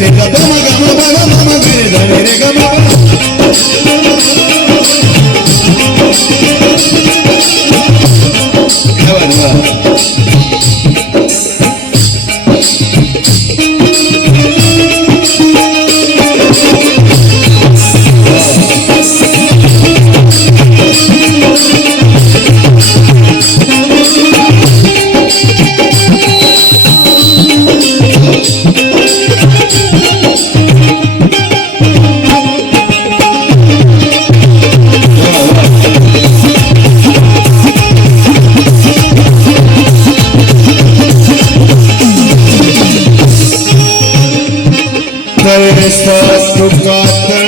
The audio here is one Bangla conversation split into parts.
నిజముగా Stop, stop, stop.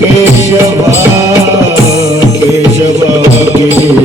केशवा केशवा केशवा